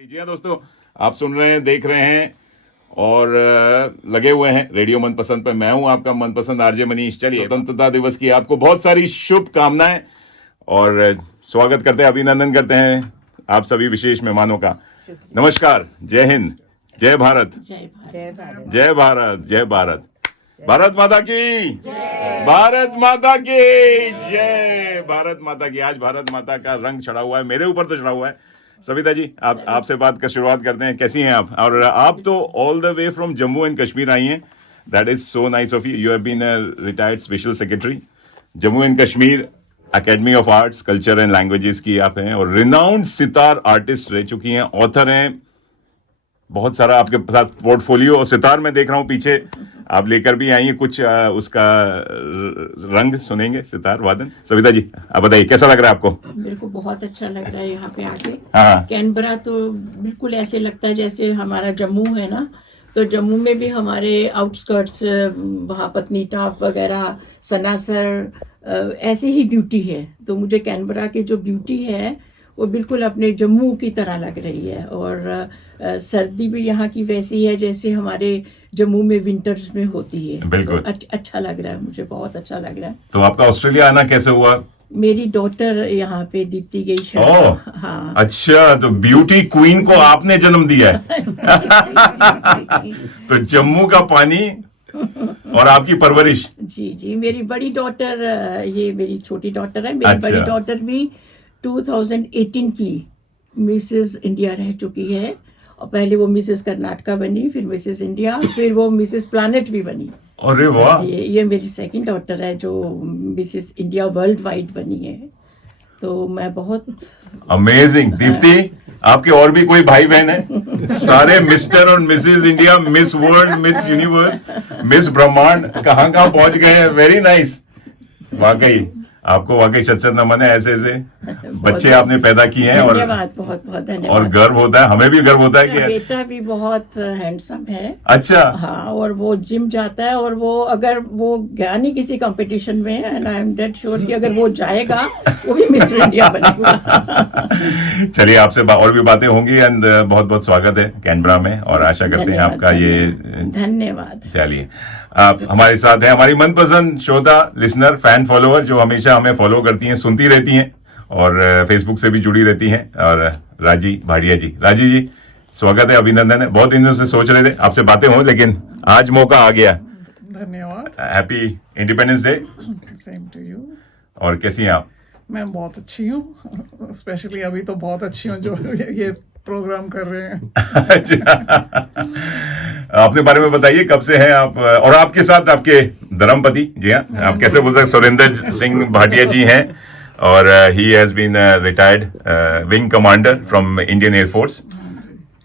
लीजिए दोस्तों, आप सुन रहे हैं, देख रहे हैं और लगे हुए हैं रेडियो मनपसंद पे। मैं हूं आपका मनपसंद आरजे मनीष। चलिए, स्वतंत्रता दिवस की आपको बहुत सारी शुभकामनाएं और स्वागत करते हैं, अभिनंदन करते हैं आप सभी विशेष मेहमानों का। नमस्कार, जय हिंद, जय भारत, जय भारत, जय भारत, जय भारत, भारत माता की भारत माता की जय, भारत माता की। आज भारत माता का रंग चढ़ा हुआ है, मेरे ऊपर तो चढ़ा हुआ है। सविता जी, आप आपसे बात का शुरुआत करते हैं। कैसी हैं आप? और आप तो all the way from Jammu and Kashmir आई हैं। That is so nice of you. You have been a retired special secretary Jammu and Kashmir academy of arts, culture and languages की आप हैं और रिनाउंड सितार आर्टिस्ट रह चुकी हैं, ऑथर हैं। बहुत सारा आपके साथ पोर्टफोलियो और सितार मैं देख रहा हूँ पीछे आप लेकर भी आई हैं कुछ। उसका रंग सुनेंगे, सितार वादन। सविता जी, आप बताइए कैसा लग रहा है आपको? मेरे को बहुत अच्छा लग रहा है यहाँ पे आके। हाँ। कैनबरा तो बिल्कुल ऐसे लगता है जैसे हमारा जम्मू है ना, तो जम्मू में भी हमारे आउटस्कर्ट्स वहाँ पत्नी टाप वगैरह, सनासर ऐसे ही ब्यूटी है। तो मुझे कैनबरा की जो ब्यूटी है वो बिल्कुल अपने जम्मू की तरह लग रही है। और सर्दी भी यहाँ की वैसी है जैसे हमारे जम्मू में विंटर्स में होती है। बिल्कुल। तो अच्छा लग रहा है, मुझे बहुत अच्छा लग रहा है। तो आपका ऑस्ट्रेलिया आना कैसे हुआ? मेरी डॉटर यहाँ पे दीप्ति गई ओह, शर्मा। हाँ। अच्छा, तो ब्यूटी क्वीन को आपने जन्म दिया है। तो जम्मू का पानी और आपकी परवरिश। जी जी, मेरी बड़ी डॉटर, ये मेरी छोटी डॉटर है। मेरी अच्छा। बड़ी डॉटर भी 2018 की मिसेस इंडिया रह चुकी है। और पहले वो मिसेस कर्नाटका बनी, फिर मिसेस इंडिया, फिर वो मिसेस प्लानेट भी बनी। अरे वाह, ये मेरी सेकंड डॉटर है जो मिसेस इंडिया वर्ल्ड वाइड बनी है। तो मैं बहुत अमेजिंग। दीप्ति, आपके और भी कोई भाई बहन है? सारे मिस्टर और Mrs India, miss world, miss universe, miss ब्रह्मांड कहाँ कहाँ पहुंच गए हैं। Very nice. वाकई आपको वाकई शत शत नमन है, ऐसे ऐसे बच्चे आपने पैदा किए हैं। और धन्यवाद, बहुत बहुत धन्यवाद। और गर्व होता है, हमें भी गर्व होता है मेरा कि बेटा भी बहुत हैंडसम है। अच्छा। हाँ, और वो जिम जाता है और वो अगर वो गया नहीं किसी कंपटीशन में, and I am dead sure कि अगर वो जाएगा वो भी मिस्टर इंडिया बनेगा। चलिए, आपसे और भी बातें होंगी एंड बहुत बहुत स्वागत है कैनबरा में और आशा करते हैं आपका ये। धन्यवाद। चलिए, आप हमारे साथ हैं, हमारी मनपसंद श्रोता, लिसनर, फैन, फॉलोअर जो हमेशा हमें फॉलो करती हैं, सुनती रहती हैं और फेसबुक से भी जुड़ी रहती हैं। और राजी भाटिया जी, राजी जी स्वागत है, अभिनंदन है। बहुत दिनों से सोच रहे थे आपसे बातें हों, लेकिन आज मौका आ गया। धन्यवाद। Happy independence day. Same to you. और कैसी हैं आप? मैं बहुत अच्छी हूँ, स्पेशली अभी तो बहुत अच्छी हूँ जो ये प्रोग्राम कर रहे हैं। अच्छा, अपने बारे में बताइए, कब से हैं आप? और आपके साथ आपके धर्मपति जी हैं, आप कैसे बोल सकते? सुरेंद्र सिंह भाटिया जी हैं और he has been retired wing commander from Indian air force.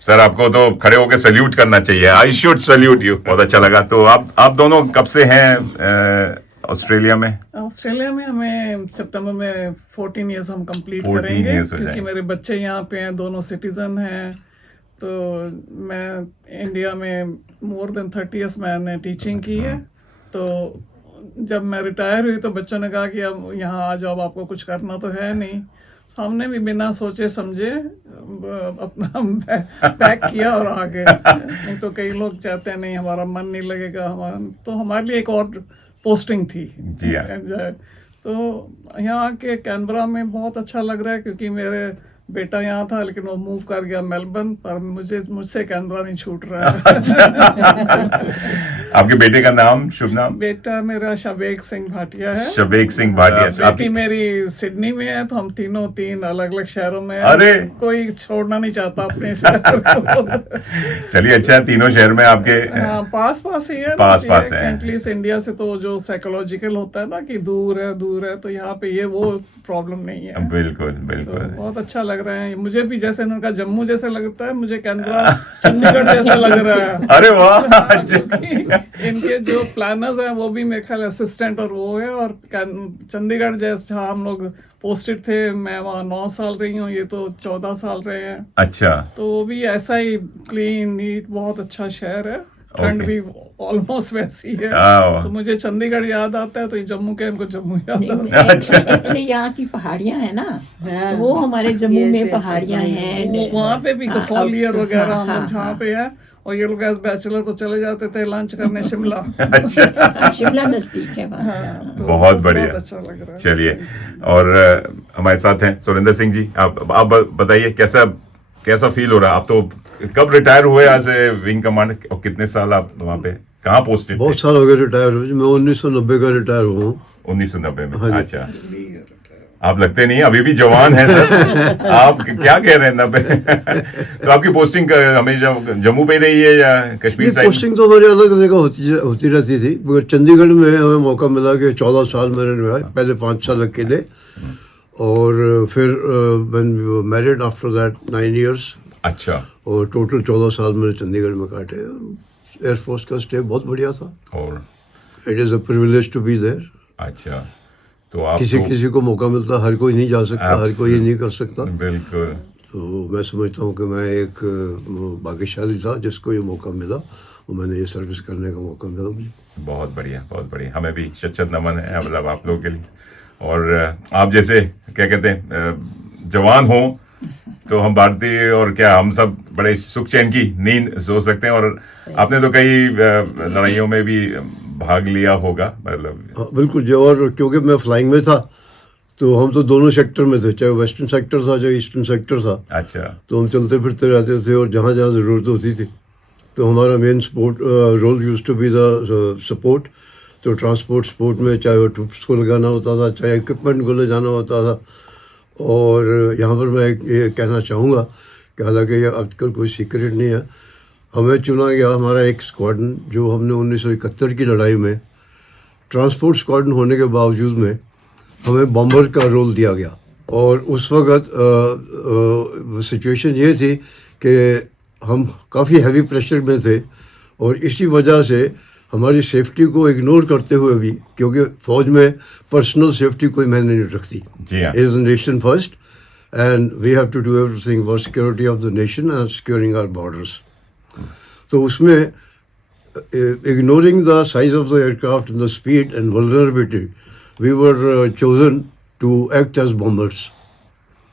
Sir, आपको तो खड़े होकर सल्यूट करना चाहिए। I should salute you. बहुत अच्छा लगा। तो आप दोनों कब से हैं ऑस्ट्रेलिया में? ऑस्ट्रेलिया में हमें सितंबर में 14 इयर्स हम कंप्लीट 14 करेंगे, years हो क्योंकि जाएंगे। मेरे बच्चे यहाँ पे हैं, दोनों सिटीजन हैं। तो मैं इंडिया में मोर देन 30 इयर्स मैंने टीचिंग की है। तो जब मैं रिटायर हुई तो बच्चों ने कहा कि अब यहाँ आ जाओ, आपको कुछ करना तो है नहीं। तो हमने भी बिना सोचे समझे अपना पैक किया और आ गए। नहीं तो कई लोग चाहते हैं नहीं हमारा मन नहीं लगेगा, तो हमारे लिए एक और पोस्टिंग थी। जी हाँ। तो यहाँ के कैनबरा में बहुत अच्छा लग रहा है, क्योंकि मेरे बेटा यहाँ था लेकिन वो मूव कर गया मेलबर्न, पर मुझसे कैनबरा नहीं छूट रहा है। आपके बेटे का नाम, शुभ नाम? बेटा मेरा शबेग सिंह भाटिया है। शबेग सिंह भाटिया। बेटी मेरी सिडनी में है। तो हम तीनों 3 अलग अलग शहरों में हैं। अरे! कोई छोड़ना नहीं चाहता अपने शहर को। चलिए, अच्छा है, तीनों शहर में आपके हाँ, पास ही है। पास है। एटलीस्ट इंडिया से तो जो साइकोलॉजिकल होता है ना कि दूर है, तो यहाँ पे ये वो प्रॉब्लम नहीं है। बिल्कुल तो बिल्कुल। बहुत अच्छा लग रहा है मुझे भी। जैसे उनका जम्मू जैसे लगता है, मुझे कैनबरा चंडीगढ़ जैसा लग रहा है। अरे वाह। क्योंकि इनके जो प्लानर्स हैं वो भी मेरे ख्याल असिस्टेंट और वो है। और चंडीगढ़ जैसे जहाँ हम लोग पोस्टेड थे, मैं वहाँ 9 साल रही हूँ, ये तो 14 साल रहे हैं। अच्छा। तो वो भी ऐसा ही क्लीन नीट बहुत अच्छा शहर है। ठंड Okay. भी ऑलमोस्ट वैसी है। हाँ। तो मुझे चंडीगढ़ याद आता है, तो ये जम्मू के इनको जम्मू याद आता है। अच्छा। एक्चुअली यहाँ की पहाड़ियाँ हैं ना, तो वो हमारे जम्मू में पहाड़ियाँ हैं। वहाँ पे भी कसौलियर वगैरह हम हाँ, लोग जहाँ पे है, और ये लोग एज बैचलर तो चले जाते थे लंच करने शिमला। अच्छा, शिमला नजदीक है वहाँ से। तो बहुत बढ़िया। अच्छा लग रहा है। चलिए, और हमारे साथ हैं सुरेंद्र सिंह जी। आप बताइए कैसा फील हो रहा है? आप तो कब रिटायर हुए एज ए विंग कमांडर, और कितने साल आप वहाँ पे कहाँ पोस्टेड बहुत थे? साल हो गए रिटायर हुए। मैं 1990 का रिटायर हुआ हूँ। 1990 में। हाँ जी। अच्छा, आप लगते नहीं, अभी भी जवान हैं सर। आप क्या कह रहे हैं 90? तो आपकी पोस्टिंग हमेशा जम्मू पे ही रही है या कश्मीर साइड? पोस्टिंग तो हमारी अलग जगह होती रहती थी, मगर चंडीगढ़ में हमें मौका मिला कि 14 साल मैंने रहा, पहले 5 साल अकेले, और फिर मैरिड आफ्टर दैट 9 years, अच्छा, और टोटल 14 साल मैंने चंडीगढ़ में काटे। एयरफोर्स का स्टे बहुत बढ़िया था। और it is a privilege to be there. अच्छा, तो आप किसी को मौका मिलता, हर कोई नहीं जा सकता, हर कोई ये नहीं कर सकता। बिल्कुल। तो मैं समझता हूँ कि मैं एक भाग्यशाली था जिसको ये मौका मिला, और मैंने ये सर्विस करने का मौका मिला मुझे। बहुत बढ़िया, बहुत बढ़िया। हमें भी शत नमन है मतलब आप लोगों के लिए। और आप जैसे क्या कहते हैं जवान हो तो हम भारतीय और क्या हम सब बड़े सुख चैन की नींद सो सकते हैं। और आपने तो कई लड़ाइयों में भी भाग लिया होगा मतलब। हाँ, बिल्कुल जो, और क्योंकि मैं फ्लाइंग में था तो हम तो दोनों सेक्टर में थे, चाहे वेस्टर्न सेक्टर था चाहे ईस्टर्न सेक्टर था। अच्छा, तो हम चलते फिरते रहते थे, और जहाँ जहाँ ज़रूरत होती थी तो हमारा main support role use to be the support. तो ट्रांसपोर्ट सपोर्ट में चाहे वो ट्रूप्स को लगाना होता था, चाहे इक्विपमेंट को ले जाना होता था। और यहाँ पर मैं ये कहना चाहूँगा कि हालांकि ये आजकल कोई सीक्रेट नहीं है, हमें चुना गया हमारा एक स्क्वाड्रन, जो हमने 1971 की लड़ाई में ट्रांसपोर्ट स्क्वाड्रन होने के बावजूद में हमें बॉम्बर का रोल दिया गया। और उस वक़्त सिचुएशन ये थी कि हम काफ़ी हैवी प्रेशर में थे, और इसी वजह से हमारी सेफ्टी को इग्नोर करते हुए भी, क्योंकि फ़ौज में पर्सनल सेफ्टी कोई मायने नहीं रखती। जी हाँ। It is nation first, and we have to do everything for security of the nation and securing our borders. तो उसमें ignoring the size of the aircraft and the speed and vulnerability, we were chosen to act as bombers.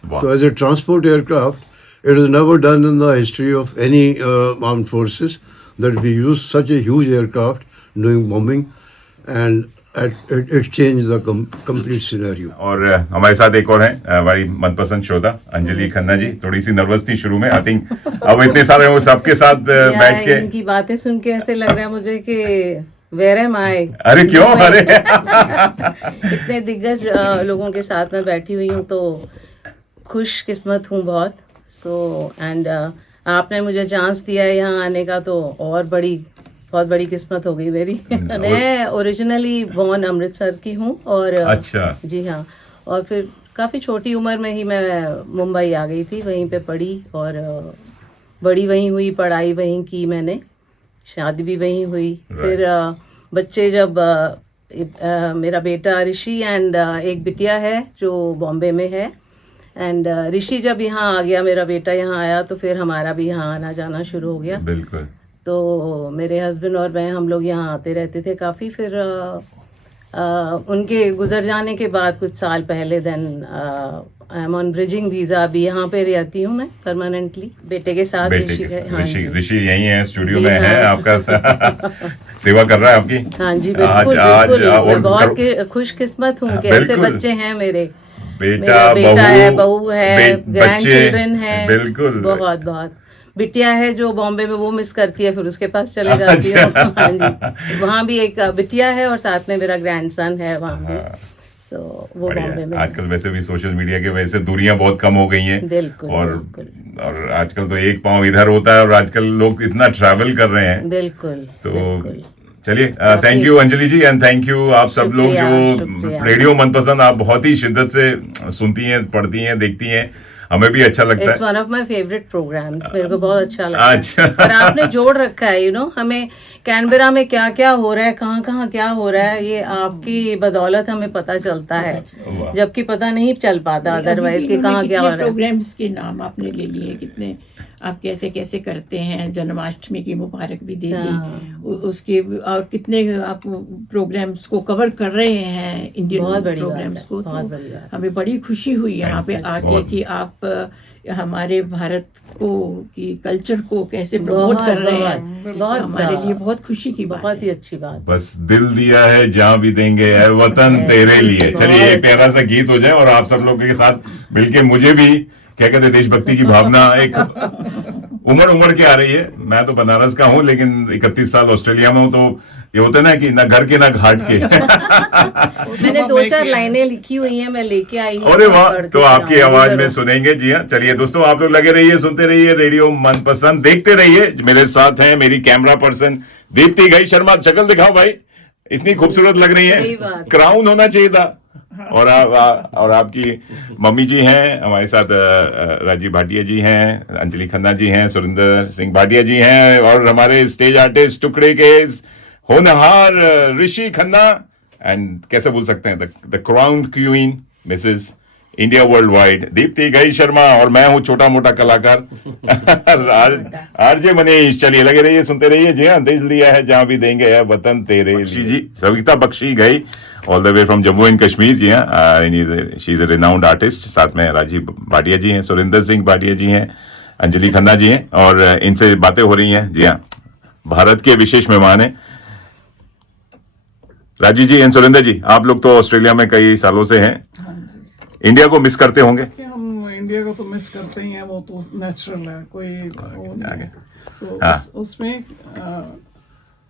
वाह, So as a transport aircraft, it is never done in the history of any armed forces that we use such a huge aircraft doing bombing, and it changed the complete scenario. और हमारे साथ एक और है हमारी मनपसंद श्रोता अंजलि खन्ना जी। थोड़ी सी नर्वस थी शुरू में, आई थिंक अब इतने सारे वो सबके साथ बैठ के। इनकी बातें सुन के ऐसे लग रहा है मुझे कि वेर एम आई। अरे क्यों, अरे इतने दिग्गज लोगों के साथ में बैठी हुई हूँ, तो खुश किस्मत हूँ बहुत। सो एंड आपने मुझे चांस दिया है यहाँ आने का, तो और बहुत बड़ी किस्मत हो गई मेरी। मैं ओरिजिनली बॉर्न अमृतसर की हूँ, और अच्छा, जी हाँ, और फिर काफ़ी छोटी उम्र में ही मैं मुंबई आ गई थी, वहीं पे पढ़ी और बड़ी वहीं हुई, पढ़ाई वहीं की मैंने, शादी भी वहीं हुई। फिर बच्चे जब मेरा बेटा ऋषि एंड एक बिटिया है जो बॉम्बे में है, एंड ऋषि जब यहाँ आ गया, मेरा बेटा यहाँ आया, तो फिर हमारा भी यहाँ आना जाना शुरू हो गया। बिल्कुल। तो मेरे हस्बैंड और मैं हम लोग यहाँ आते रहते थे काफ़ी। फिर उनके गुजर जाने के बाद कुछ साल पहले then I am on bridging visa, अभी यहाँ पे रहती हूँ मैं परमानेंटली बेटे के साथ। बेटे ऋषि के है, हाँ जी। ऋषि यही है, स्टूडियो जी में है हाँ। आपका सेवा कर रहा है आपकी। हाँ जी, आज बिल्कुल आज बिल्कुल। और मैं बहुत खुशकिस्मत हूँ कि ऐसे बिल्कुल। बच्चे हैं मेरे। बेटा मेरा बेटा है, बहू बहू है, ग्रैंड बच्चे, चिल्ड्रन है, बिल्कुल। बहुत बहुत। बिटिया है जो बॉम्बे में, वो मिस करती है, फिर उसके पास चले जाती है। हाँ जी, वहाँ भी एक बिटिया है और साथ में मेरा ग्रैंडसन है वहाँ भी। सो वो बढ़िया। बॉम्बे में। आजकल वैसे भी सोशल मीडिया की वजह से दूरियां बहुत कम हो गई हैं। बिल्कुल, और बिल्कुल। और आजकल तो एक पाँव इधर होता है, और आजकल लोग इतना ट्रैवल कर रहे हैं। बिल्कुल तो बिल्कुल। चलिए, thank you Anjali ji, and thank you आप सब लोग जो शुक्रिया। रेडियो मनपसंद आप बहुत ही शिद्दत से सुनती हैं, पढ़ती हैं, देखती हैं। हमें भी अच्छा लगता इट्स है। One of my favourite programmes, मेरे को बहुत अच्छा लगता अच्छा। है। और आपने जोड़ रखा है, हमें कैनबरा में क्या क्या हो रहा है, कहाँ कहाँ क्या हो रहा है, ये आपकी बदौलत हमें पता चलता है, वाह। जबकि पता नहीं चल पाता अदरवाइज कि कहाँ क्या हो रहा है। प्रोग्राम्स के नाम आपने ले लिए, कितने आप कैसे कैसे करते हैं, जन्माष्टमी की मुबारक भी दे दी, उसके और कितने आप प्रोग्राम्स को कवर कर रहे हैं, इंडियन बहुत बड़ी बात प्रोग्राम्स है, को। बहुत तो बड़ी बात है। हमें बड़ी खुशी हुई यहाँ पे आके कि आप हमारे भारत को की कल्चर को कैसे प्रमोट कर रहे हैं। बहुत हमारे लिए बहुत खुशी की बात बहुत है। ही अच्छी बात। बस दिल दिया है जहां भी देंगे है वतन तेरे लिए। चलिए एक प्यारा सा गीत हो जाए और आप सब लोगों के साथ मिलके मुझे भी क्या कहते हैं, देशभक्ति की भावना एक उमड़ के आ रही है। मैं तो बनारस का हूं लेकिन 31 साल ऑस्ट्रेलिया में हूं, तो ये होता है ना कि ना घर के ना घाट के। मैंने 2-4 लाइनें लिखी हुई हैं, मैं लेके आई हूँ। अरे वाह, पढ़ के तो आपकी सुनाऊंगी आवाज में जरूर। सुनेंगे। जी हाँ, चलिए दोस्तों, आप लोग लगे रहिए, सुनते रहिए रेडियो मनपसंद, देखते रहिए। मेरे साथ हैं मेरी कैमरा पर्सन दीप्ति घई शर्मा। शक्ल दिखाओ भाई, इतनी खूबसूरत लग रही सही है, बात। क्राउन होना चाहिए था। और और आपकी मम्मी जी हैं हमारे साथ, राजीव भाटिया जी हैं, अंजलि खन्ना जी हैं, सुरिंदर सिंह भाटिया जी हैं, और हमारे स्टेज आर्टिस्ट टुकड़े के होनहार ऋषि खन्ना, एंड कैसे भूल सकते हैं the crown queen Mrs India world wide Deepti Ghai Sharma, और मैं हूं छोटा मोटा कलाकार आरजे मनीष। चलिए लगे रहिए, सुनते रहिए। जी हाँ, दिल दिया है जहां भी देंगे है वतन तेरे लिए। जी Savita Bakshi Ghai all the way from Jammu and Kashmir. जी हाँ, she is a renowned artist. साथ में राजीव भाटिया जी हैं, सुरिंदर सिंह भाटिया जी हैं, अंजलि खन्ना जी हैं, और इनसे बातें हो रही हैं। जी हाँ, भारत के विशेष मेहमान हैं राजीव जी एंड सुरिंदर जी। आप लोग तो ऑस्ट्रेलिया में कई सालों से हैं, इंडिया को मिस करते होंगे। कि हम इंडिया को तो मिस करते ही हैं, वो तो नेचुरल है, कोई वो नहीं है। तो हाँ। उसमें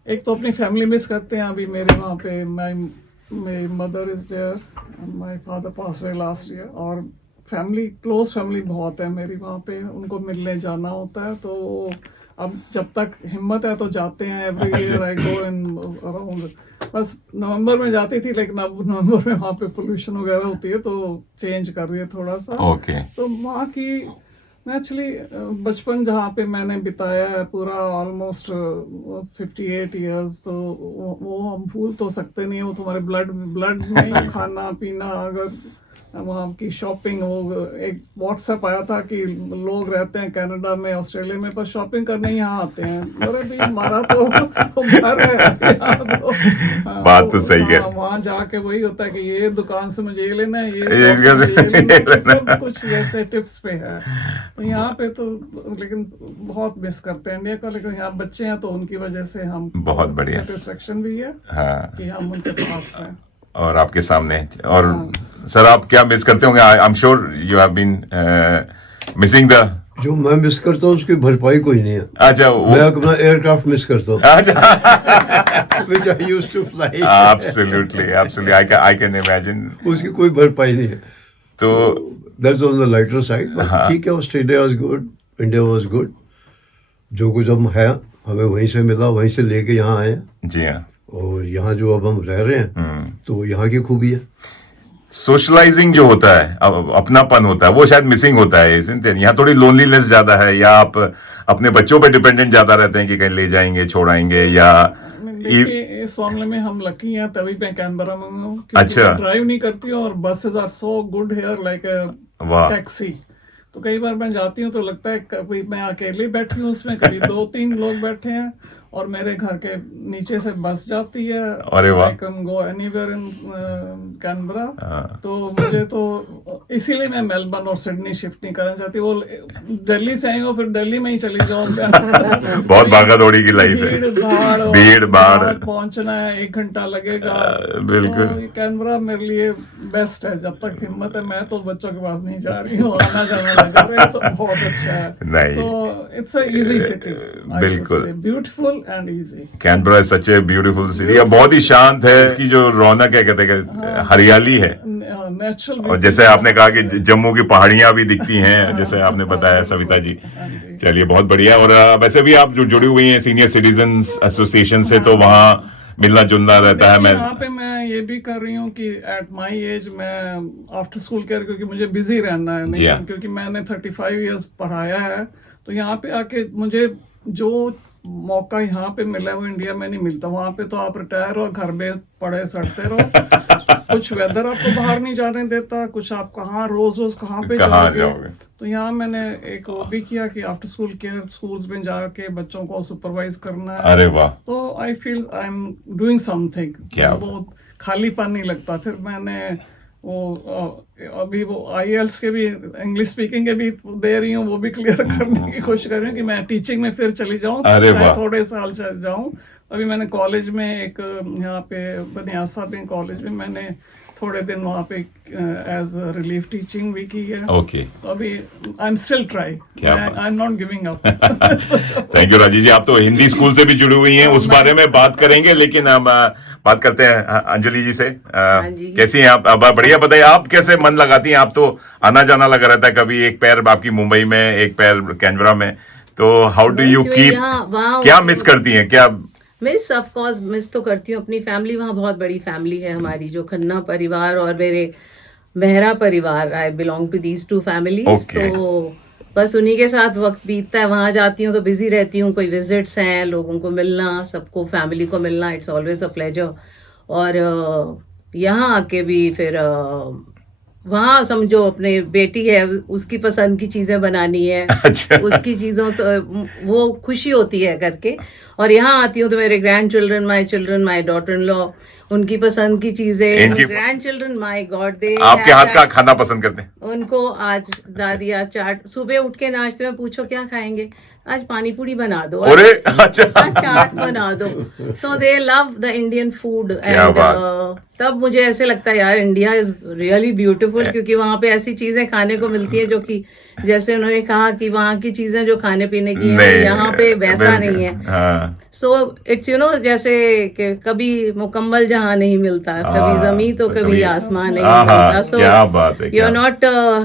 एक तो अपनी फैमिली मिस करते हैं। अभी मेरे वहाँ पे मेरी mother is there, my father pass away last year, और फैमिली, क्लोज फैमिली बहुत है मेरी वहाँ पे, उनको मिलने जाना होता है। तो अब जब तक हिम्मत है तो जाते हैं। Every year I go in around, बस नवंबर में जाती थी, लेकिन अब नवंबर में वहाँ पे पोल्यूशन वगैरह होती है तो चेंज कर रही है थोड़ा सा। ओके। तो वहाँ की नेचुरली बचपन जहाँ पे मैंने बिताया है पूरा ऑलमोस्ट 58 ईयर्स, तो वो हम भूल तो सकते नहीं है। वो तुम्हारे ब्लड में ही खाना पीना, अगर वहाँ की शॉपिंग, वो एक व्हाट्सएप आया था कि लोग रहते हैं कनाडा में, ऑस्ट्रेलिया में, पर शॉपिंग करने यहाँ आते हैं। अरे भाई, हमारा तो घर है यहाँ तो। बात तो सही है। वहाँ जाके वही होता है कि ये दुकान से मुझे ये लेना है, ये ये शॉप से ये लेना है, लेना है। सब कुछ जैसे टिप्स पे है। तो यहाँ पे तो लेकिन बहुत मिस करते हैं इंडिया को, लेकिन यहाँ बच्चे हैं तो उनकी वजह से हम बहुत बढ़िया। सेटिस्फेक्शन भी है हाँ, कि हम उनके पास हैं। और आपके सामने। और सर, आप क्या मिस करते होंगे? I am sure you have been missing the. जो मैं मिस करता हूँ उसकी भरपाई कोई नहीं है। अच्छा, मैं अपना एयरक्राफ्ट मिस करता हूँ, अच्छा, which I used to fly. Absolutely I can imagine. उसकी कोई भरपाई नहीं है। तो That's on the lighter side. But हाँ। ठीक है, Australia was good, India was good. जो कुछ हम है हमें वहीं से मिला, वहीं से लेके यहाँ आए हैं। जी हाँ, और यहाँ जो अब हम रह रहे हैं तो यहाँ की खूबी है। सोशलाइजिंग जो होता है, अपनापन होता है, वो शायद मिसिंग होता है। यहाँ थोड़ी लोनलीनेस ज्यादा है, या आप अपने बच्चों पे डिपेंडेंट ज्यादा रहते हैं कि कहीं ले जाएंगे छोड़ाएंगे, या देखिए, इस मामले में हम लकी हैं, तभी मैं कैनबरा में हूँ। अच्छा। ड्राइव नहीं करती हूँ और buses are so good here, like वाह। टैक्सी। तो कई बार मैं जाती हूँ तो लगता है कभी मैं अकेले बैठी हूँ उसमें, कभी 2-3 लोग बैठे हैं, और मेरे घर के नीचे से बस जाती है। अरे वाह। I can go anywhere in Canberra. तो मुझे तो इसीलिए मैं मेलबर्न और सिडनी शिफ्ट नहीं करना चाहती। वो दिल्ली से आई हूँ, फिर दिल्ली में ही चली जाऊँ। बहुत भागा दौड़ी की लाइफ है, भीड़ भाड़ पहुंचना है, 1 घंटा लगेगा। बिल्कुल। तो कैनबरा मेरे लिए बेस्ट है, जब तक हिम्मत है। मैं तो बच्चों के पास नहीं जा रही हूँ, आना जाना लगा रहे हैं, तो बहुत अच्छा है। नहीं। So it's a easy city, बिल्कुल। Beautiful and easy. Canberra is such a beautiful city. बहुत ही शांत है, इसकी जो रौनक है, कहते हैं हरियाली है। नेचुरल। और जैसे आपने कहा कि जम्मू की पहाड़ियां भी दिखती हैं, जैसे आपने बताया सविता जी। चलिए, बहुत बढ़िया। और वैसे भी आप जो जुड़ी हुई हैं सीनियर सिटीजन्स एसोसिएशन से, तो वहाँ मिलना जुलना रहता है। मैं यहाँ पे मैं ये भी कर रही हूँ कि एट माई एज मैं आफ्टर स्कूल केयर, क्योंकि मुझे बिजी रहना है, जी हाँ। नहीं, क्योंकि मैंने 35 इयर्स पढ़ाया है। तो यहाँ पे आके मुझे जो मौका यहाँ पे मिला है वो इंडिया में नहीं मिलता। वहां पे तो आप रिटायर हो, घर में पड़े सड़ते रहो, कुछ वेदर आपको बाहर नहीं जाने देता, कुछ आप कहाँ रोज रोज कहाँ पे जाओगे। तो यहाँ मैंने एक वो भी किया कि आफ्टर स्कूल के स्कूल्स में जाके बच्चों को सुपरवाइज करना है। अरे वाह, तो I feel I am doing something, क्या बहुत खालीपन नहीं लगता। फिर मैंने वो अभी वो IELTS के भी, इंग्लिश स्पीकिंग के भी दे रही हूँ, वो भी क्लियर करने की कोशिश कर रही हूँ कि मैं टीचिंग में फिर चली जाऊँ, चाहे थोड़े साल जाऊँ। अभी मैंने कॉलेज में एक यहाँ पे बनियासा में कॉलेज में मैंने थोड़े दिन वहाँ पे एज रिलीफ टीचिंग भी की है। ओके, अभी I am still try, I am not giving up. Thank you राजी जी, आप तो हिंदी स्कूल से भी जुड़ी हुई हैं, उस बारे में बात करेंगे, लेकिन हम बात करते हैं अंजलि जी से। कैसी हैं आप? बढ़िया, बताइए आप कैसे मन लगाती हैं? आप तो आना जाना लगा रहता है, कभी एक पैर आपकी मुंबई में, एक पैर कैनबरा में, तो हाउ डू यू कीप, क्या मिस करती हैं? क्या मिस, ऑफ कोर्स मिस तो करती हूँ अपनी फैमिली। वहाँ बहुत बड़ी फैमिली है हमारी, जो खन्ना परिवार और मेरे मेहरा परिवार। I belong to these two families. तो बस उन्हीं के साथ वक्त बीतता है। वहाँ जाती हूँ तो बिजी रहती हूँ, कोई विजिट्स हैं, लोगों को मिलना, सबको फैमिली को मिलना, इट्स ऑलवेज अ प्लेजर। और यहाँ आके भी फिर वहाँ समझो अपने बेटी है, उसकी पसंद की चीजें बनानी है। अच्छा। उसकी चीजों से वो खुशी होती है करके। और यहाँ आती हूँ तो मेरे grand children, my daughter in law, उनकी पसंद की चीजें, ग्रैंड चिल्ड्रन, माई गॉड, दे आपके हाथ का खाना पसंद करते हैं? उनको आज दादी आज चाट, सुबह उठ के नाश्ते में पूछो क्या खाएंगे, आज पानी पूरी बना दो, अरे अच्छा, चाट बना दो। So they love the Indian food. And तब मुझे ऐसे लगता है यार इंडिया इज रियली ब्यूटीफुल, क्योंकि वहाँ पे ऐसी चीजें खाने को मिलती है जो कि जैसे उन्होंने कहा कि वहाँ की चीजें जो खाने पीने की हैं यहाँ पे वैसा नहीं है। सो इट्स जैसे कि कभी मुकम्मल जहाँ नहीं मिलता, कभी जमीन तो कभी आसमान नहीं मिलता। So you are not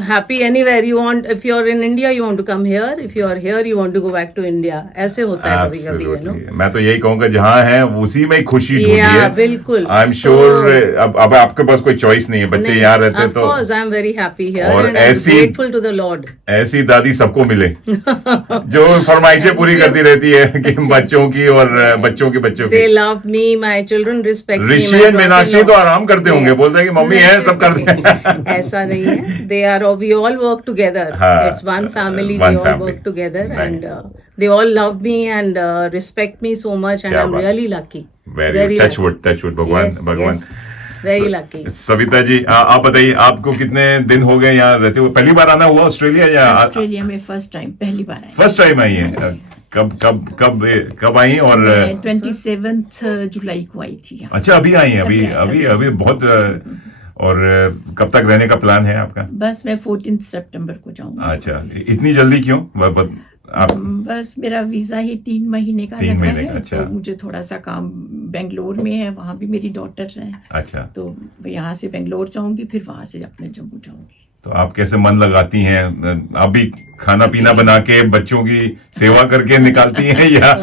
happy anywhere, you want, if you are in India you want to come here, if you are here you want to go back to India. ऐसे होता है कभी कभी। मैं तो यही कहूँगा जहाँ है उसी में खुशी ढूंढी है। बिल्कुल, आई एम श्योर अब आपके पास कोई चॉइस नहीं है, बच्चे यहाँ रहते तो I am very happy here और and I am grateful to the lord. ऐसी दादी सबको मिले जो फरमाइशें पूरी करती रहती है कि बच्चों की और बच्चों के बच्चों की। They love me, my children respect me. Rishi and Meenakshi तो आराम करते होंगे, बोलते हैं कि मम्मी है, सब करते हैं। ऐसा नहीं है, they are we all work together. It's one family, we all work together and they all love me and respect me so much and I'm really lucky. Very touch wood, भगवान very lucky. Savita ji आप बताइए, आपको कितने दिन हो गए यहाँ रहते हुए? पहली बार आना हुआ ऑस्ट्रेलिया या? ऑस्ट्रेलिया में फर्स्ट टाइम, पहली बार आई। फर्स्ट टाइम आई है? कब आई? और 27 जुलाई को आई थी। अच्छा, अभी आई हैं? अभी बहुत। और कब तक रहने का प्लान है आपका? बस मैं 14 सितंबर को जाऊंगा। अच्छा, इतनी जल्दी क्यों? आप बस मेरा वीजा ही 3 महीने का लगा है। अच्छा। तो मुझे थोड़ा सा काम बेंगलोर में है, वहाँ भी मेरी डॉटर्स हैं। अच्छा, तो यहाँ से बेंगलोर जाऊंगी, फिर वहाँ से अपने जम्मू जाऊंगी। तो आप कैसे मन लगाती हैं? आप भी खाना पीना बना के बच्चों की सेवा करके निकालती हैं या?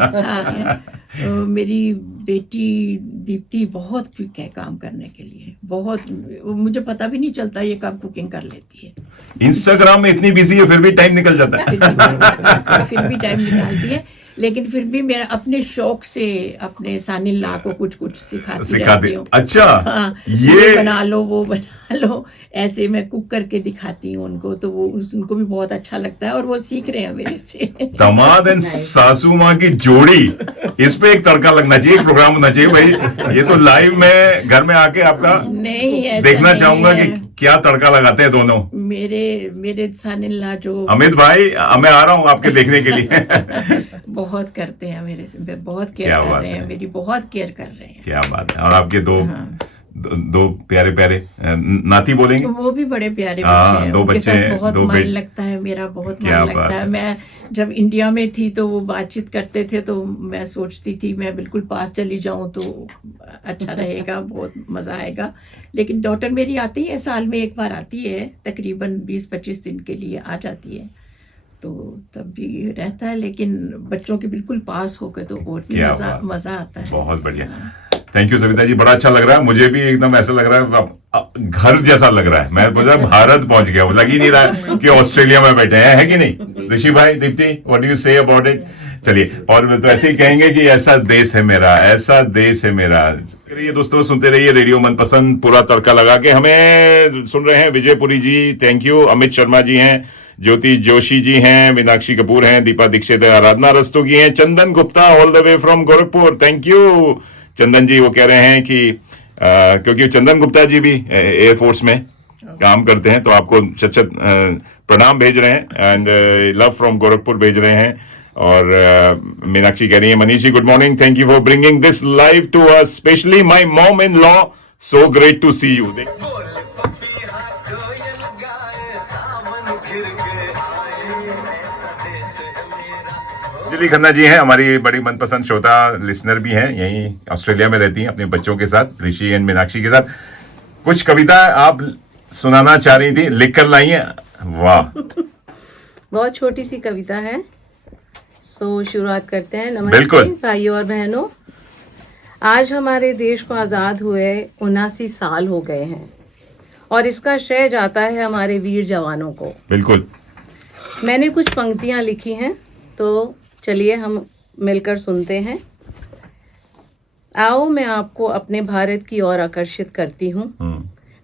तो मेरी बेटी दीप्ति बहुत क्विक है काम करने के लिए, बहुत, मुझे पता भी नहीं चलता ये कब कुकिंग कर लेती है। इंस्टाग्राम में इतनी बिजी है फिर भी टाइम निकल जाता है। फिर भी टाइम निकालती है, लेकिन फिर भी मेरा अपने शौक से अपने सानिल्ला को कुछ सिखाती रहती हूँ। अच्छा, ये बना लो, वो बना लो, ऐसे मैं कुक करके दिखाती हूँ उनको, तो वो उनको भी बहुत अच्छा लगता है और वो सीख रहे हैं मेरे से। दामाद एंड सासू माँ की जोड़ी, इस पे एक तड़का लगना चाहिए, एक प्रोग्राम होना चाहिए भाई। ये तो लाइव में घर में आके आपका नहीं देखना चाहूंगा कि क्या तड़का लगाते हैं दोनों। मेरे सानिल्ला जो अमित भाई, मैं आ रहा हूँ आपके देखने के लिए। बहुत करते हैं मेरे से, बहुत केयर कर रहे हैं, मेरी बहुत केयर कर रहे हैं। क्या बात है। और आपके दो प्यारे नाती बोलेंगे? वो भी बड़े प्यारे बच्चे हैं, 2 बच्चे, बहुत मन लगता है मेरा, बहुत मन लगता है। मैं जब इंडिया में थी तो वो बातचीत करते थे तो मैं सोचती थी मैं बिल्कुल पास चली जाऊं तो अच्छा रहेगा, बहुत मजा आएगा। लेकिन डॉटर मेरी आती है, साल में एक बार आती है, तकरीबन 20-25 दिन के लिए आ जाती है, तो तब भी रहता है। लेकिन बच्चों के बिल्कुल पास होकर तो और भी मजा आता है। बहुत बढ़िया। थैंक यू सविता जी, बड़ा अच्छा लग रहा है, मुझे भी एकदम ऐसा लग रहा है घर जैसा लग रहा है। मैं बोला भारत पहुंच गया, लग ही नहीं रहा कि ऑस्ट्रेलिया में बैठे हैं, है कि नहीं ऋषि भाई, Deepti, what do you say about it? चलिए, और तो ऐसे ही कहेंगे कि ऐसा देश है मेरा, ऐसा देश है मेरा। ये दोस्तों सुनते रहिए रेडियो मनपसंद, पूरा तड़का लगा के। हमें सुन रहे हैं विजयपुरी जी, थैंक यू। अमित शर्मा जी हैं, ज्योति जोशी जी हैं, मीनाक्षी कपूर हैं, दीपा दीक्षित है, आराधना रस्तोगी हैं, Chandan Gupta all the way from Gorakhpur, thank you Chandan ji. वो कह रहे हैं कि क्योंकि चंदन गुप्ता जी भी एयरफोर्स में काम करते हैं, तो आपको सचत प्रणाम भेज रहे हैं एंड लव फ्रॉम गोरखपुर भेज रहे हैं। और मीनाक्षी कह रही है, Manish ji good morning, thank you for bringing this live to us, specially my mom in law, so great to see you. Anjali Khanna ji हैं, हमारी बड़ी मनपसंद श्रोता, लिसनर भी हैं, यहीं ऑस्ट्रेलिया में रहती हैं अपने बच्चों के साथ, ऋषि एंड मीनाक्षी के साथ। कुछ कविता आप सुनाना चाह रही थी, लिख कर लाई हैं, वाह। बहुत छोटी सी कविता है, सो शुरुआत करते हैं। नमस्ते बिल्कुल। भाइयों और बहनों, आज हमारे देश को आज़ाद हुए 79 साल हो गए हैं और इसका श्रेय जाता है हमारे वीर जवानों को। बिल्कुल। मैंने कुछ पंक्तियां लिखी हैं, तो चलिए हम मिलकर सुनते हैं। आओ मैं आपको अपने भारत की ओर आकर्षित करती हूँ।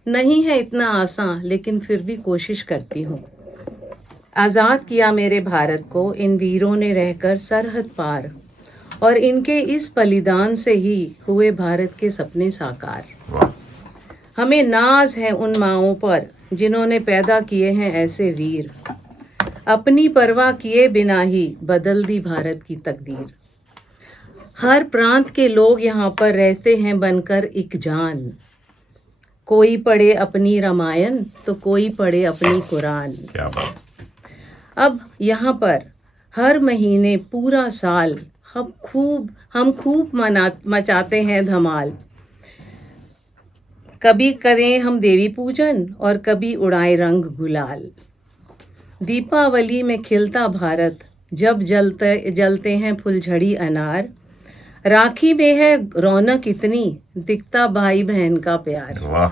नहीं है इतना आसान, लेकिन फिर भी कोशिश करती हूँ। आज़ाद किया मेरे भारत को इन वीरों ने रहकर सरहद पार, और इनके इस बलिदान से ही हुए भारत के सपने साकार। हमें नाज है उन माँओं पर जिन्होंने पैदा किए हैं ऐसे वीर, अपनी परवाह किए बिना ही बदल दी भारत की तकदीर। हर प्रांत के लोग यहाँ पर रहते हैं बनकर एक जान, कोई पढ़े अपनी रामायण तो कोई पढ़े अपनी कुरान। क्या बात। अब यहाँ पर हर महीने पूरा साल हम खूब मचाते हैं धमाल। कभी करें हम देवी पूजन और कभी उड़ाएं रंग गुलाल। दीपावली में खिलता भारत जब जलते हैं फुलझड़ी अनार। राखी में है रौनक इतनी दिखता भाई बहन का प्यार। वाह।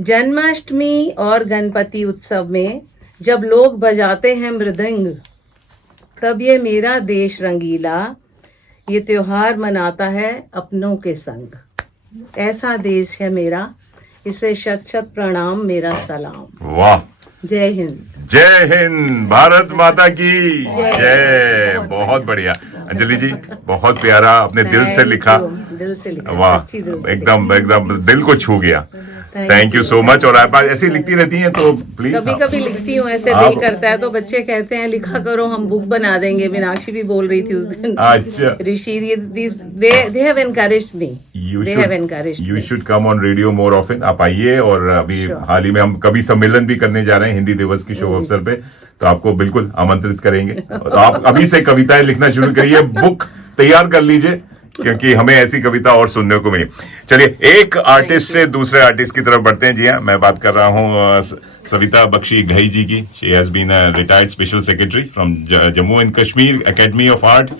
जन्माष्टमी और गणपति उत्सव में जब लोग बजाते हैं मृदंग, तब ये मेरा देश रंगीला ये त्योहार मनाता है अपनों के संग। ऐसा देश है मेरा, इसे शत शत प्रणाम मेरा सलाम। वाह। जय हिंद। जय हिंद, भारत माता की जय। बहुत बढ़िया अंजलि जी, बहुत प्यारा, अपने दिल से लिखा। दिल से लिखा, वाह, सच्ची दिल से एकदम एकदम दिल को छू गया। Thank you so much. और आप ऐसे लिखती रहती हैं तो प्लीज। कभी कभी लिखती हूँ, ऐसे दिल करता है तो बच्चे कहते हैं लिखा करो, हम बुक बना देंगे। मीनाक्षी भी बोल रही थी उस दिन। अच्छा। ऋषि, they have encouraged me. They have encouraged You me. should come on radio more often. आप आइए, और अभी हाल ही में हम कवि सम्मेलन भी करने जा रहे हैं हिंदी दिवस की शुभ अवसर पे, तो आपको बिल्कुल आमंत्रित करेंगे। तो आप अभी से कविताएं लिखना शुरू करिए, बुक तैयार कर लीजिए, क्योंकि हमें ऐसी कविता और सुनने को मिली। चलिए, एक आर्टिस्ट से दूसरे आर्टिस्ट की तरफ बढ़ते हैं। जी हाँ, मैं बात कर रहा हूँ सविता बख्शी घई जी की। She has been a retired special secretary from Jammu and Kashmir academy of art,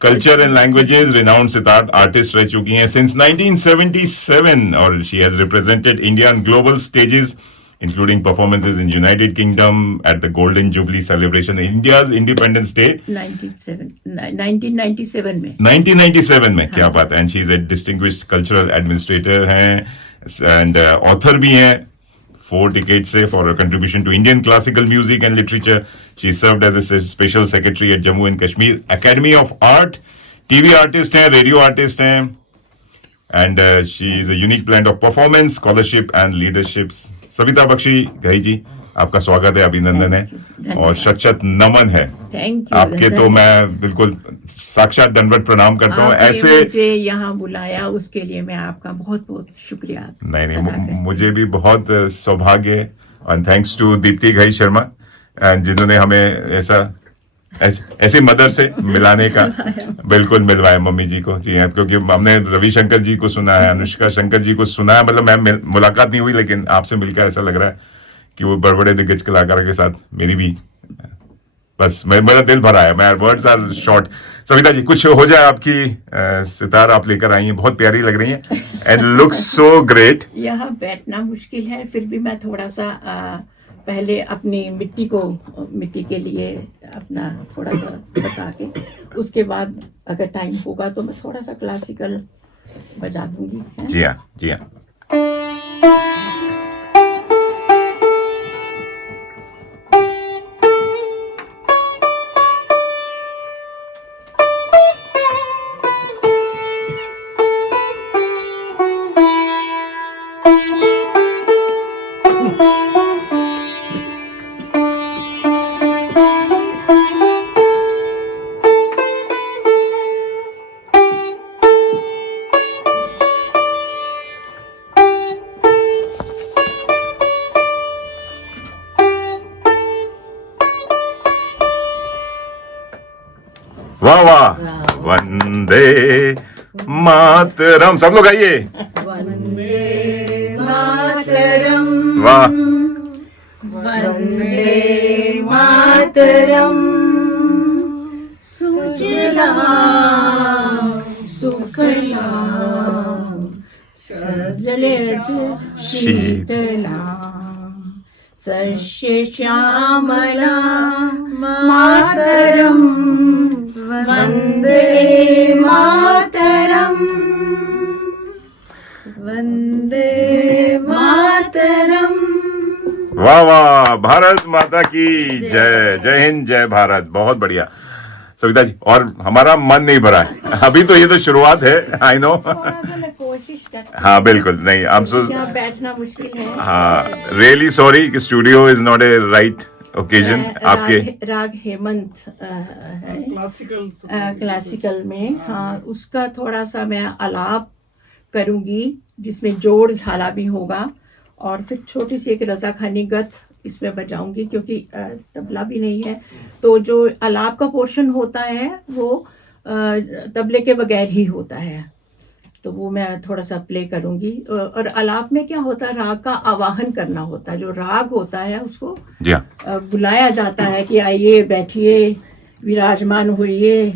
culture and languages, renowned sitar artist रह चुकी हैं सिंस 1977, और she has represented India on global stages including performances in United Kingdom at the Golden Jubilee celebration, India's Independence Day 1997 में। 1997 में, क्या बात है। And she is a distinguished cultural administrator हैं एंड ऑथर भी हैं 4 decades से, for contribution to Indian classical music and literature. She served as a special secretary at Jammu and Kashmir academy of art. TV artist हैं, radio artist हैं, and she is a unique blend of performance, scholarship and leadership. Savita Bakshi Ghai ji, आपका स्वागत है, अभिनंदन है और शत शत नमन है। Thank you. आपके तो मैं बिल्कुल साक्षात दंडवत प्रणाम करता हूँ। ऐसे मुझे यहाँ बुलाया, उसके लिए मैं आपका बहुत बहुत शुक्रिया। नहीं, मुझे भी बहुत सौभाग्य, और thanks to Deepti Ghai Sharma and जिन्होंने हमें ऐसी मदर से मिलाने का बिल्कुल मिलवाया, मम्मी जी को। जी हाँ, क्योंकि हमने रविशंकर जी को सुना है, अनुष्का शंकर जी को सुना है, मतलब मैं मुलाकात नहीं हुई, लेकिन आपसे मिलकर ऐसा लग रहा है कि वो बड़े बड़े दिग्गज कलाकारों के साथ मेरी भी बस मेरा दिल भरा है, मैं words are short. Savita ji कुछ हो जाए आपकी सितार आप लेकर आई हैं, बहुत प्यारी लग रही हैं एंड लुक्स सो ग्रेट। यहाँ बैठना मुश्किल है, फिर भी मैं थोड़ा सा पहले अपनी मिट्टी के लिए अपना थोड़ा सा बता के, उसके बाद अगर टाइम होगा तो मैं थोड़ा सा क्लासिकल बजा दूंगी, है? जी हाँ, जी हाँ। वाह वाह, वंदे मातरम, सब लोग आइए। मातरम वाह, वंदे मातरम सुजलाम सुफलाम सजलज शीतलाम सस्य श्यामला मातरम वंदे मातरम वंदे मातरम। वाह वाह, भारत माता की जय, जय हिंद, जय भारत। बहुत बढ़िया सविता जी, और हमारा मन नहीं भरा है अभी, तो ये तो शुरुआत है, आई नो। थोड़ा सा मैं कोशिश करती हूँ। हाँ बिल्कुल, नहीं हम यहाँ बैठना मुश्किल है। हाँ, रियली सॉरी कि studio is not a right occasion आपके। राग हेमंत है क्लासिकल में, हाँ उसका थोड़ा सा मैं आलाप करूंगी जिसमें जोड़ झाला भी होगा, और फिर छोटी सी एक रजाखानी गत इसमें बजाऊंगी, क्योंकि तबला भी नहीं है, तो जो आलाप का पोर्शन होता है वो तबले के बगैर ही होता है, तो वो मैं थोड़ा सा प्ले करूंगी। और आलाप में क्या होता है, राग का आवाहन करना होता है, जो राग होता है उसको जी हाँ, बुलाया जाता है कि आइए बैठिए विराजमान होइए,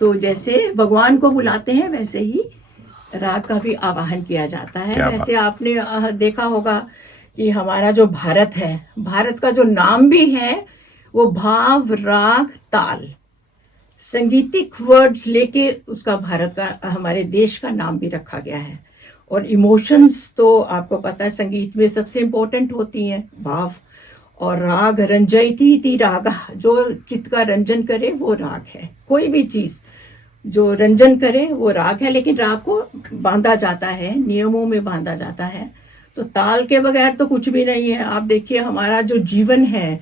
तो जैसे भगवान को बुलाते हैं वैसे ही राग का भी आवाहन किया जाता है। क्या बात। वैसे आपने देखा होगा कि हमारा जो भारत है, भारत का जो नाम भी है वो भाव राग ताल संगीतिक वर्ड्स लेके उसका भारत का, हमारे देश का नाम भी रखा गया है। और इमोशंस तो आपको पता है संगीत में सबसे इम्पोर्टेंट होती हैं, भाव और राग। रंजयती इति रागा, जो चित्त का रंजन करे वो राग है। कोई भी चीज जो रंजन करे वो राग है, लेकिन राग को बांधा जाता है, नियमों में बांधा जाता है, तो ताल के बगैर तो कुछ भी नहीं है। आप देखिए हमारा जो जीवन है,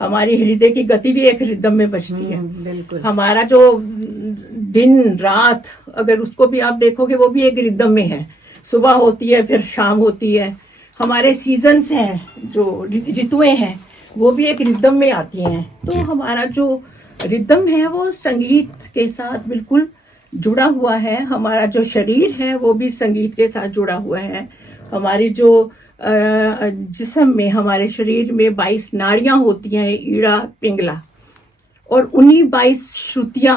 हमारी हृदय की गति भी एक रिदम में बजती है। बिल्कुल। हमारा जो दिन रात, अगर उसको भी आप देखोगे वो भी एक रिदम में है। सुबह होती है फिर शाम होती है। हमारे सीजन्स हैं, जो ऋतुएं हैं, वो भी एक रिदम में आती हैं। तो हमारा जो रिदम है वो संगीत के साथ बिल्कुल जुड़ा हुआ है। हमारा जो शरीर है वो भी संगीत के साथ जुड़ा हुआ है। हमारी जो जिस्म में, हमारे शरीर में 22 नाड़ियां होती हैं, ईड़ा पिंगला, और उन्हीं 22 श्रुतियां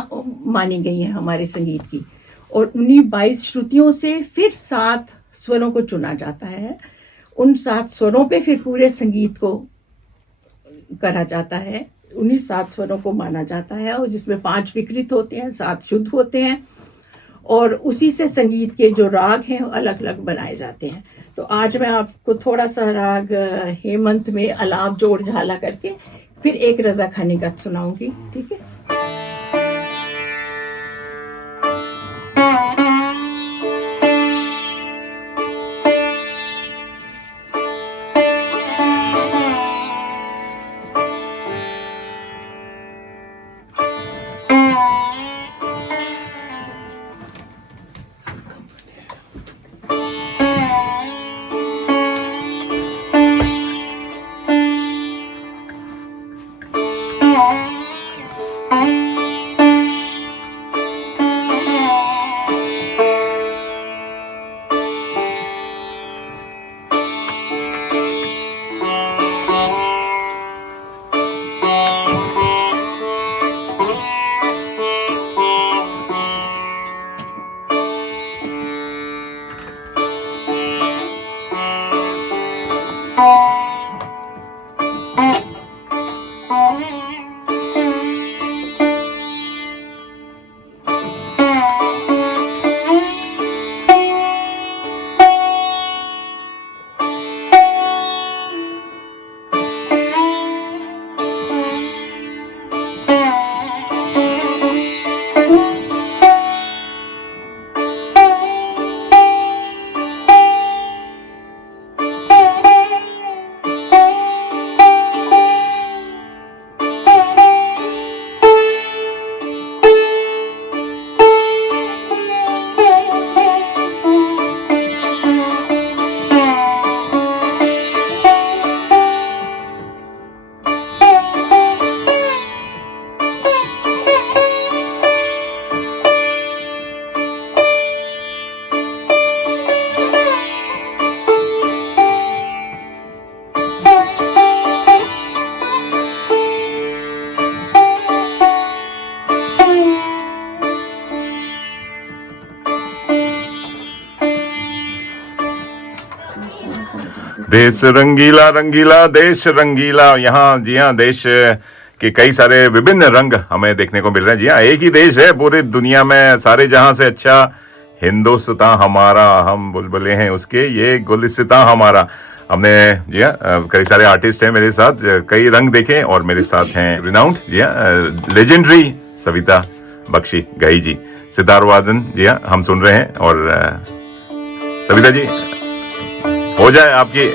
मानी गई हैं हमारे संगीत की, और उन्हीं 22 श्रुतियों से फिर 7 स्वरों को चुना जाता है। उन 7 स्वरों पे फिर पूरे संगीत को करा जाता है। उन्हीं 7 स्वरों को माना जाता है, और जिसमें 5 विकृत होते हैं, 7 शुद्ध होते हैं, और उसी से संगीत के जो राग हैं वो अलग अलग बनाए जाते हैं। तो आज मैं आपको थोड़ा सा राग हेमंत में आलाप जोड़ झाला करके फिर एक रजा खानी गत सुनाऊंगी, ठीक है। देश रंगीला रंगीला देश रंगीला। यहाँ जी हाँ, देश के कई सारे विभिन्न रंग हमें देखने को मिल रहे हैं। जी हाँ, एक ही देश है पूरी दुनिया में, सारे जहां से अच्छा हिंदुस्तान हमारा, हम बुलबुले हैं उसके, ये गुलिस्तान हमारा। हमने जी हाँ कई सारे आर्टिस्ट हैं मेरे साथ, कई रंग देखे, और मेरे साथ हैं रिनाउंड जी हाँ लेजेंडरी सविता बख्शी गई जी, सितार वादन जी हाँ हम सुन रहे हैं। और सविता जी हो जाए आपकी।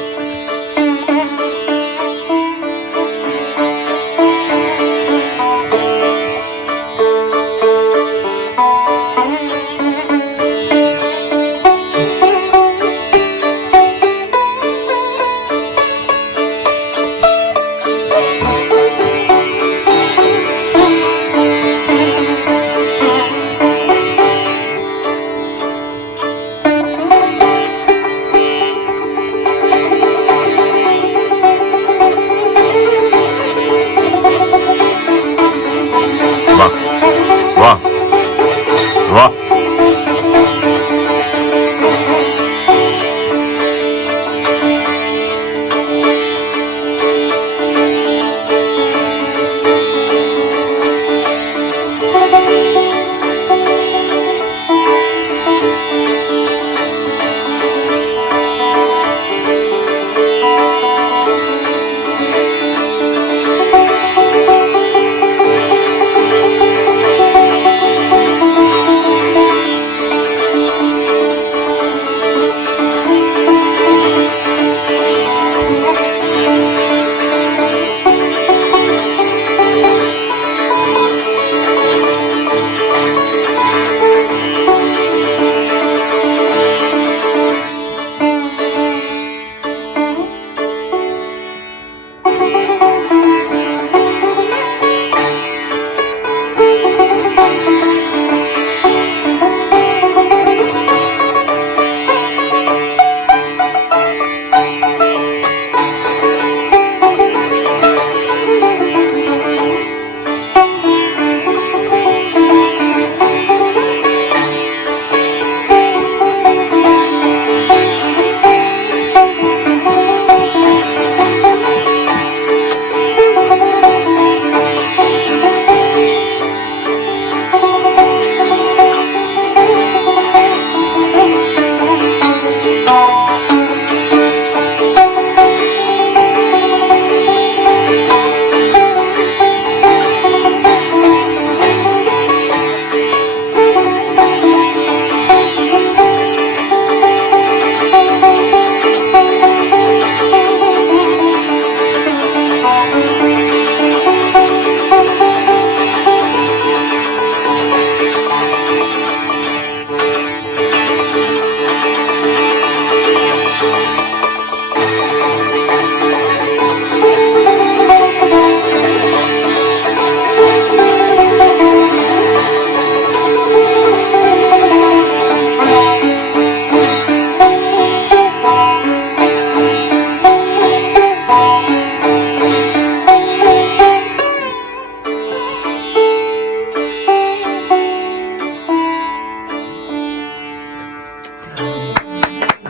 वाह वाह वाह।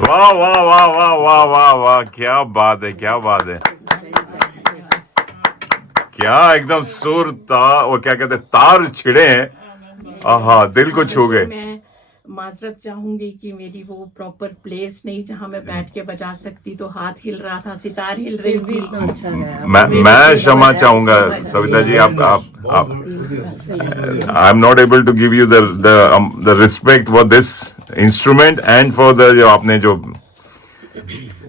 वाह वाह वाह वाह वाह वाह वाह, क्या बात है, क्या बात है, क्या एकदम सुर तार, और क्या कहते हैं तार छिड़े हैं, आहा दिल को छू गए। मैं माजरत चाहूंगी कि मेरी वो प्रॉपर प्लेस नहीं जहां मैं बैठ के बजा सकती, तो हाथ हिल रहा था, सितार हिल रही थी। अच्छा है। मैं क्षमा चाहूंगा सविता जी, आप I am not able to give you the respect for this instrument and for the जो आपने जो,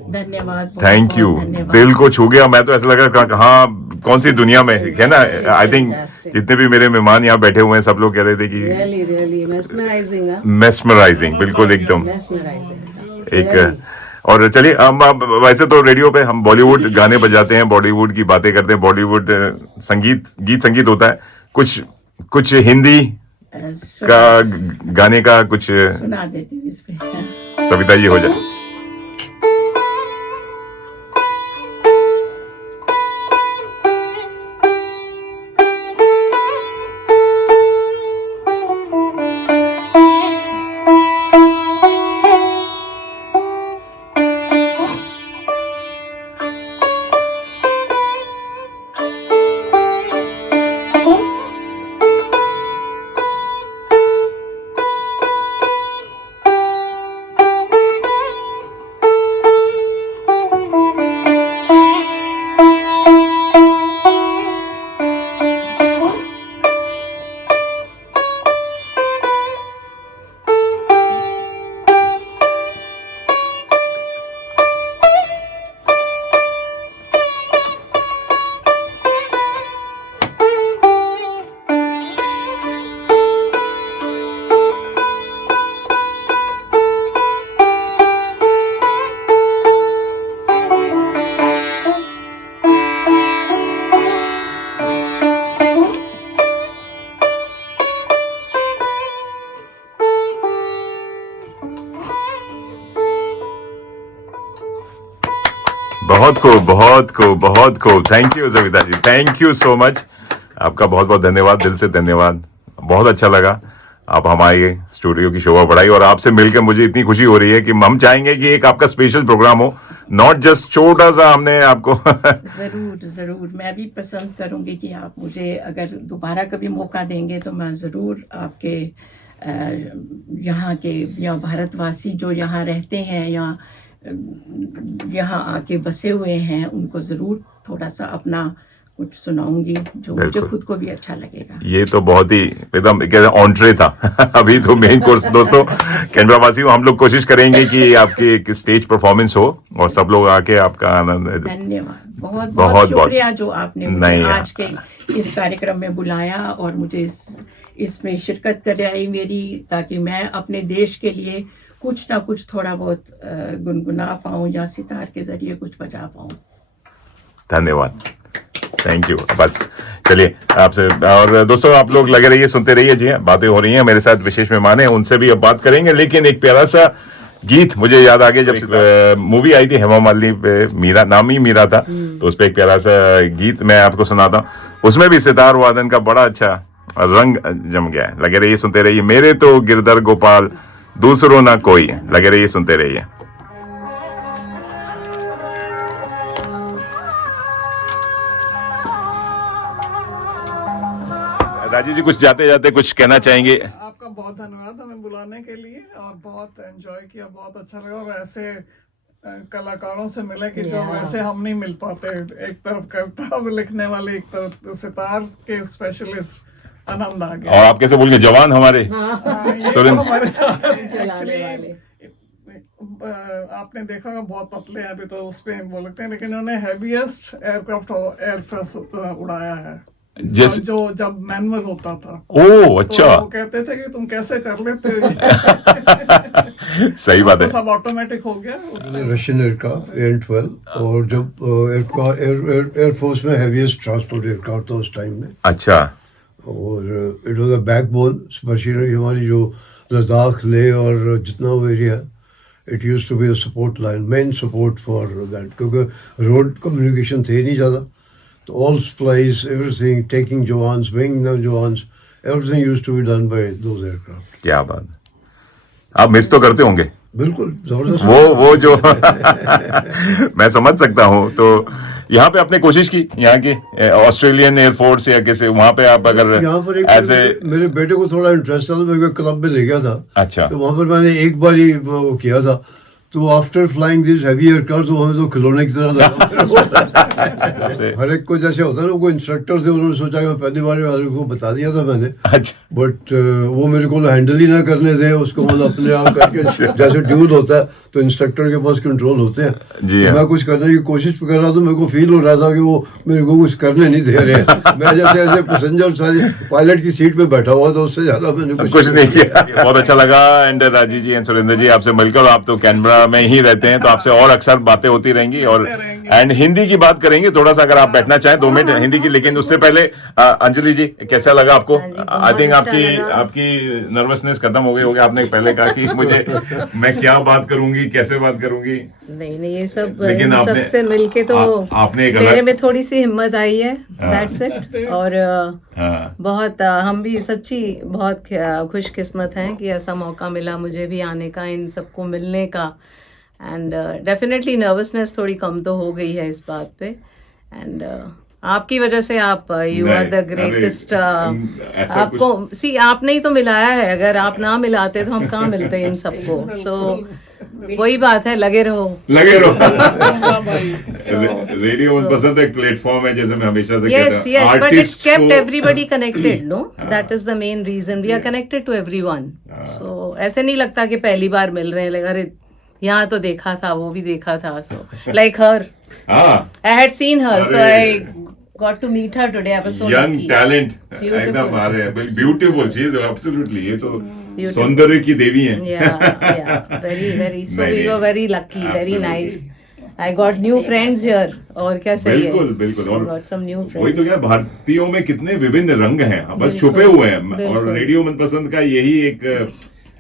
धन्यवाद, थैंक यू, धन्यवाद। दिल को छू गया। मैं तो ऐसा लगा कहाँ कौन सी दुनिया में है ना। आई थिंक जितने भी मेरे मेहमान यहाँ बैठे हुए हैं सब लोग कह रहे थे कि रियली मेस्मराइजिंग, मेस्मराइजिंग, बिल्कुल एकदम मेस्मराइजिंग एक। और चलिए हम अब वैसे तो रेडियो पे हम बॉलीवुड गाने बजाते हैं, बॉलीवुड की बातें करते हैं, बॉलीवुड गीत संगीत होता है, कुछ हिंदी का गाने का कुछ सुना देती हूँ इस पे। सविता जी हो जाए। बहुत खूब, बहुत खूब, बहुत खूब। Thank you Savita ji, thank you so much. आपका बहुत बहुत धन्यवाद, दिल से धन्यवाद। बहुत अच्छा लगा आप हमारे स्टूडियो की शोभा बढ़ाई, और आपसे मिलकर मुझे इतनी खुशी हो रही है कि हम चाहेंगे कि एक आपका स्पेशल प्रोग्राम हो, नॉट जस्ट छोटा सा हमने आपको जरूर जरूर, मैं भी पसंद करूंगी कि आप मुझे अगर दोबारा कभी मौका देंगे तो मैं जरूर आपके यहाँ के या भारतवासी जो यहाँ रहते हैं या यहाँ आके बसे हुए हैं उनको जरूर थोड़ा सा अपना कुछ सुनाऊंगी जो मुझे बिल्कुल। खुद को भी अच्छा लगेगा। ये तो बहुत ही एकदम ऑन्ट्रे था अभी तो मेन कोर्स। दोस्तों, कैनबरा वासियों, हम लोग कोशिश करेंगे कि आपकी एक स्टेज परफॉर्मेंस हो और सब लोग आके आपका आनंद। धन्यवाद, बहुत बहुत- बहुत बहुत। शुक्रिया जो आपने मुझे नहीं। आज के इस कार्यक्रम में बुलाया और मुझे इसमें शिरकत कराई मेरी, ताकि मैं अपने देश के लिए कुछ ना कुछ थोड़ा बहुत गुनगुना पाऊं या सितार के जरिए कुछ बजा पाऊं। धन्यवाद, थैंक यू। बस चलिए आपसे, और दोस्तों आप लोग लगे रहिए, सुनते रहिए। जी हाँ, बातें हो रही हैं, मेरे साथ विशेष मेहमान हैं, उनसे भी अब बात करेंगे। लेकिन एक प्यारा सा गीत मुझे याद आ गया, जब मूवी आई थी हेमा मालिनी पे, मीरा नाम ही मीरा था, तो उस पर एक प्यारा सा गीत मैं आपको सुनाता हूँ। उसमें भी सितार वादन का बड़ा अच्छा रंग जम गया है। लगे रहिए, सुनते रहिए। मेरे तो गिरधर गोपाल दूसरों ना कोई। लगे रहिए, सुनते रहिए। राजीव जी, कुछ जाते जाते कुछ कहना चाहेंगे? आपका बहुत धन्यवाद हमें बुलाने के लिए, और बहुत एंजॉय किया, बहुत अच्छा लगा। और ऐसे कलाकारों से मिले कि जो वैसे हम नहीं मिल पाते। एक तरफ कविता लिखने वाले, एक तरफ सितार के स्पेशलिस्ट, आनंद आ गया। और आप कैसे बोल गए, जवान हमारे ये सुरेंद्र। तो हमारे साथ actually, आपने देखा होगा बहुत पतले हैं अभी, तो उस पे बोलते हैं, लेकिन उन्होंने हैवीएस्ट एयरक्राफ्ट एयरफोर्स उड़ाया है, जैसे जो जब मैनुअल होता था। ओ अच्छा, तो वो कहते थे कि तुम कैसे कर लेते हो। सही बात है। तो सब ऑटोमेटिक हो गया उस टाइम। रशियन एयरक्राफ्ट AN-12, और जब एयरफोर्स में हैवीएस्ट ट्रांसपोर्ट एयरक्राफ्ट था उस टाइम में, अच्छा, और it was a backbone machinery हमारी, जो लद्दाख ले और जितना वो area, it used to be a support line, main support for that, क्योंकि रोड कम्युनिकेशन थे नहीं ज़्यादा, तो all supplies, everything, taking jawans, bringing them jawans, everything used to be done by those aircraft. क्या बात है। आप मिस तो करते होंगे बिल्कुल जबरदस्त। वो जो मैं समझ सकता हूँ। तो यहाँ पे आपने कोशिश की, यहाँ की ऑस्ट्रेलियन एयरफोर्स या किसी वहाँ पे आप अगर यहाँ पर एक ऐसे, मेरे बेटे को थोड़ा इंटरेस्ट था, तो मेरे को क्लब में ले गया था। अच्छा, तो वहाँ पर मैंने एक बार ही वो किया था, तो after flying this heavy aircraft, तो हमें तो खिलौने की तरह लगा। सबसे हर एक को जैसे होता है ना, कोई इंस्ट्रक्टर थे, उन्होंने सोचा कि मैं पहली बार वाले को बता दिया था मैंने, अच्छा, बट वो मेरे को हैंडल ही ना करने दे उसको, मतलब अपने आप करके जैसे ड्यूल होता है तो इंस्ट्रक्टर के पास कंट्रोल होते हैं। जी तो हाँ। मैं कुछ करने की कोशिश कर रहा था, मेरे को फील हो रहा था कि वो मेरे को कुछ करने नहीं दे रहे हैं। मैं जैसे ऐसे पैसेंजर सारे पायलट की सीट पे बैठा हुआ था, उससे ज्यादा मैंने कुछ नहीं किया। बहुत अच्छा लगा। एंड राजीव जी एंड सुरेंद्र जी, आपसे मिलकर, आप तो कैनबरा में ही रहते हैं, तो आपसे और अक्सर बातें होती रहेंगी। और एंड हिंदी की बात करेंगे थोड़ा सा, अगर आप बैठना चाहें 2 मिनट हिंदी की। लेकिन उससे पहले अंजलि जी, कैसा लगा आपको? आई थिंक आपकी नर्वसनेस खत्म हो गई होगी। आपने पहले कहा कि मुझे, मैं क्या बात करूंगी, कैसे बात करूंगी, नहीं ये सब लेकिन इन आपने- सबसे मिलके तो आपने एक मेरे अलग, में थोड़ी सी हिम्मत आई है, दैट्स इट। और हाँ, बहुत हम भी सच्ची बहुत खुशकिस्मत हैं कि ऐसा मौका मिला मुझे भी आने का, इन सबको मिलने का। एंड डेफिनेटली नर्वसनेस थोड़ी कम तो हो गई है इस बात पे। एंड आपकी वजह से आप यू आर द ग्रेटेस्ट। ऐसा आपको सी आपने ही तो मिलाया है, अगर आप ना मिलाते तो हम कहाँ मिलते इन सबको। सो वही बात है, लगे रहो। लगे रहो। रेडियो पसंद एक प्लेटफॉर्म है, जैसे मैं हमेशा से Yes, कहता yes, हूँ, but it आर्टिस्ट kept को everybody connected, no? That is the main reason. We are connected to everyone. So ऐसे नहीं लगता कि पहली बार मिल रहे हैं, like अरे यहाँ तो देखा था, वो भी देखा था. So like her, हाँ, I had seen her, so अरे, I got to meet her today. I was so young lucky. Talent Beautiful. एकदम आ रहे हैं, ब्यूटीफुल चीज, एब्सोल्युटली। ये तो सौंदर्य की देवी हैं। Yeah, very, very. So नहीं, we नहीं. were very lucky, very Absolutely. nice. I got new friends here. और क्या चाहिए? बिल्कुल बिल्कुल। और I got some new वही friends. तो क्या, भारतीयों में कितने विभिन्न रंग हैं, बस बिल्कुल, छुपे हुए हैं। और बिल्कुल। रेडियो मनपसंद का यही एक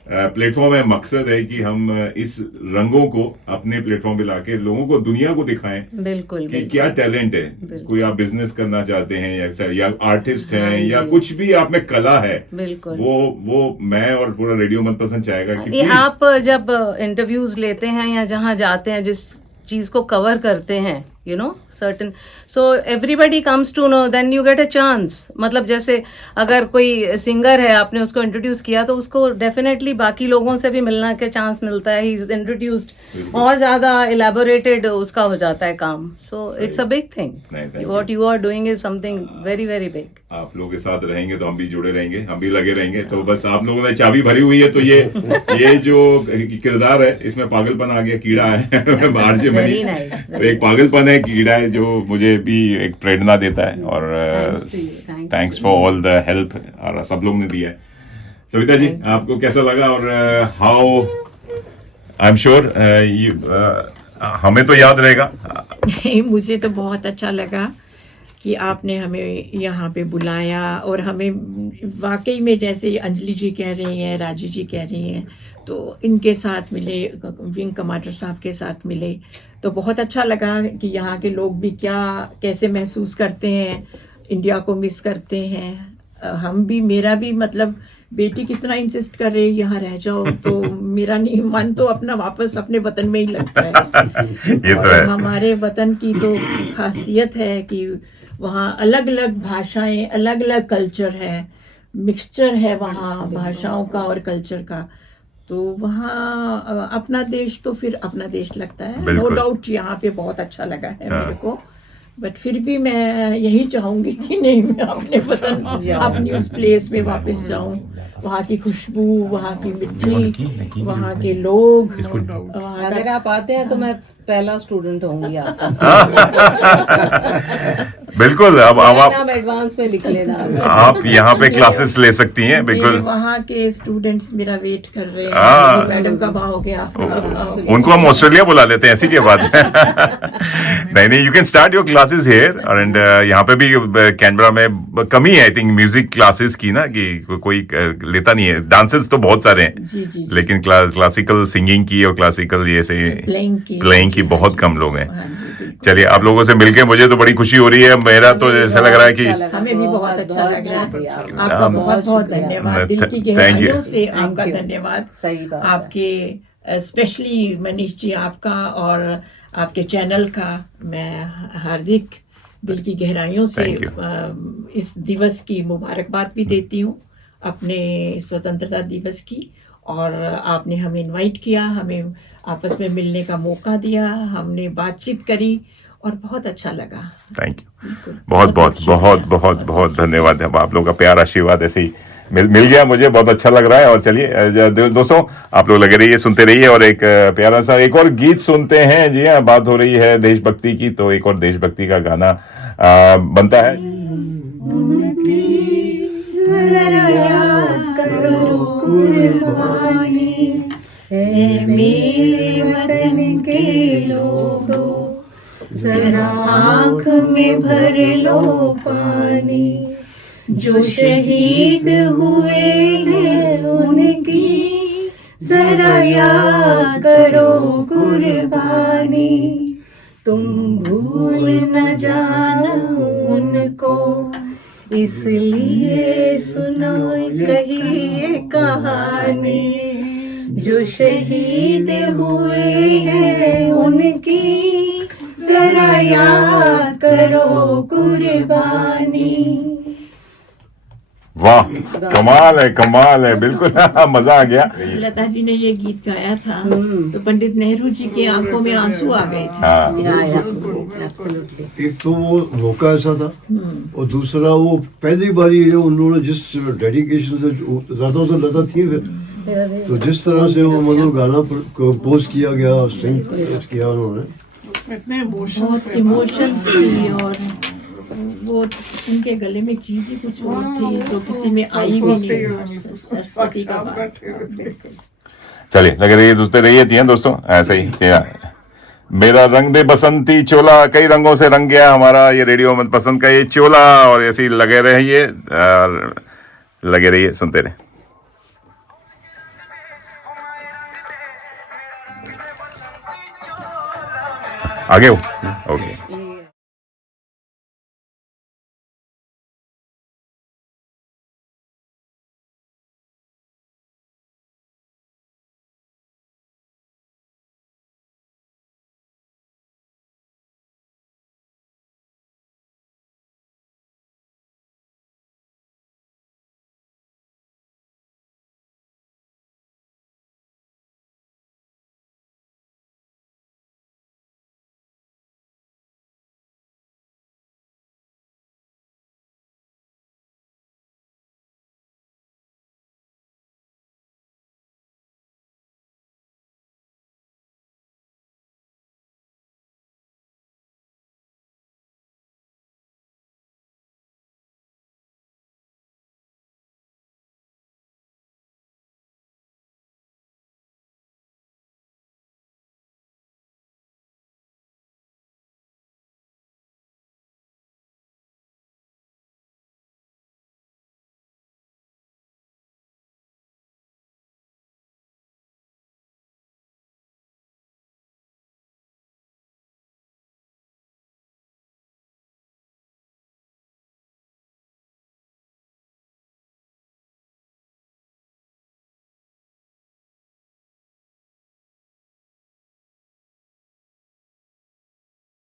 प्लेटफॉर्म है, मकसद है कि हम इस रंगों को अपने प्लेटफॉर्म पे लाके लोगों को, दुनिया को दिखाएं बिल्कुल कि बिल्कुल क्या टैलेंट है। कोई आप बिजनेस करना चाहते हैं या आर्टिस्ट हैं या कुछ भी आप में कला है, बिल्कुल। वो मैं और पूरा रेडियो मनपसंद चाहेगा कि ये please, आप जब इंटरव्यूज लेते हैं या जहाँ जाते हैं, जिस चीज को कवर करते हैं, you know certain, so everybody comes to know, then you get a chance. मतलब जैसे अगर कोई सिंगर है, आपने उसको इंट्रोड्यूस किया तो उसको डेफिनेटली बाकी लोगों से भी मिलना के चांस मिलता है, ही इज इंट्रोड्यूस्ड, और ज्यादा इलेबोरेटेड उसका हो जाता है काम। सो इट्स अ बिग नहीं, thank thing, what you are doing is something very very big. आप लोगों के साथ रहेंगे तो हम भी जुड़े रहेंगे, हम भी लगे रहेंगे। तो बस आप लोगों ने चाबी भरी हुई है, तो ये जो किरदार है इसमें पागलपन आ गया, कीड़ा है आरजे Very मनीष, nice, तो एक पागलपन है, कीड़ा है जो मुझे भी एक प्रेरणा देता है। और Thanks to you, thanks thanks for all the help, और सब लोग ने दिया है। सविता जी, आपको कैसा लगा? और हाउ, आई एम श्योर हमें तो याद रहेगा। मुझे तो बहुत अच्छा लगा कि आपने हमें यहाँ पे बुलाया, और हमें वाकई में जैसे अंजलि जी कह रही हैं, राजी जी कह रही हैं, तो इनके साथ मिले, विंग कमांडर साहब के साथ मिले, तो बहुत अच्छा लगा कि यहाँ के लोग भी कैसे महसूस करते हैं, इंडिया को मिस करते हैं। हम भी, मेरा भी, मतलब बेटी कितना इंसिस्ट कर रही है यहाँ रह जाओ, तो मेरा नहीं, मन तो अपना वापस अपने वतन में ही लगता है। ये तो है। हमारे वतन की तो खासियत है कि वहाँ अलग अलग भाषाएं, अलग अलग कल्चर है, मिक्सचर है वहाँ भाषाओं का और कल्चर का, तो वहाँ अपना देश तो फिर अपना देश लगता है। नो बिल्कुल। डाउट यहाँ पे बहुत अच्छा लगा है मेरे को, बट फिर भी मैं यही चाहूंगी कि नहीं, मैं अपने वतन, अपनी उस प्लेस में वापस जाऊं, वहाँ की खुशबू, वहाँ की मिट्टी, वहाँ के लोग, वहाँ अगर का आप आते हैं तो मैं पहला स्टूडेंट होंगी आपका। बिल्कुल। अब आप नाम एडवांस में लिख लेना। आप यहाँ पे क्लासेस ले सकती हैं, मेरे बिल्कुल। वहाँ के स्टूडेंट्स मेरा वेट कर रहे हाँ। हैं, मैडम कब आओगे आप, कब आओगे? उनको हम ऑस्ट्रेलिया बुला लेते हैं, ऐसी क्या बात है। नहीं, you can start your classes here, and यहाँ पे भी कैनबरा में कमी है, आई थिंक, म्यूजिक क्लासेस की ना, कि कोई लेता नहीं है। डांसेस तो बहुत सारे हैं, जी, जी, जी। लेकिन क्लासिकल सिंगिंग की और क्लासिकल ये से प्लेइंग की बहुत कम लोग हैं। हाँ जी, बिल्कुल। चलिए, आप लोगों से मिलके मुझे तो बड़ी खुशी हो रही है। मेरा तो ऐसा लग रहा है कि हमें भी बहुत अच्छा लग रहा है। आपका हम- बहुत बहुत धन्यवाद, दिल की Thank you. गहराइयों से आपका you. धन्यवाद। सही बात है। आपके स्पेशली मनीष जी, आपका और आपके चैनल का मैं हार्दिक दिल की गहराइयों से Thank you. इस दिवस की मुबारकबाद भी देती हूँ, अपने स्वतंत्रता दिवस की। और आपने हमें इनवाइट किया, हमें आपस में मिलने का मौका दिया, हमने बातचीत करी और बहुत अच्छा लगा। थैंक यू, बिल्कुल। बहुत बहुत शुक्रिया। बहुत बहुत बहुत धन्यवाद। अब आप लोगों का प्यार, आशीर्वाद ऐसे ही मिल गया, मुझे बहुत अच्छा लग रहा है। और चलिए दोस्तों, आप लोग लगे रहिए, सुनते रहिए, और एक प्यारा सा एक और गीत सुनते हैं। जी हाँ, बात हो रही है देशभक्ति की, तो एक और देशभक्ति का गाना बनता है। जरा याद करो कुर्बानी है मेरे वतन के लोगों, जरा आँख में भर लो पानी, जो शहीद हुए हैं उनकी जरा याद करो कुर्बानी, तुम भूल न जाना उनको, इसलिए सुनो कही कहानी, जो शहीद हुए हैं उनकी जरा याद करो कुर्बानी। वाह, कमाल है, बिल्कुल। मजा आ गया। लता जी ने ये गीत गाया था तो पंडित नेहरू जी की आंखों में आंसू आ गए थे। हाँ, एब्सोल्युटली। एक तो वो मौका ऐसा था, और दूसरा वो पहली बारी है उन्होंने जिस डेडिकेशन से, ज्यादा तो लता थी फिर, तो जिस तरह से वो मतलब गाना कंपोज किया गया, सिंग किया उन्होंने, इतने बहुत इमोशंस थी, और वो उनके गले में चीज ही कुछ और थी जो किसी में आई भी नहीं। सरस्वती का वास। चलिए, लगे रहिए, दोस्तों रहिए। जी हाँ दोस्तों, ऐसे ही मेरा रंग दे बसंती चोला, कई रंगों से रंग गया हमारा ये रेडियो मनपसंद का ये चोला, और ऐसे ही लगे रहिए, सुनते रहे। आगे हो ओके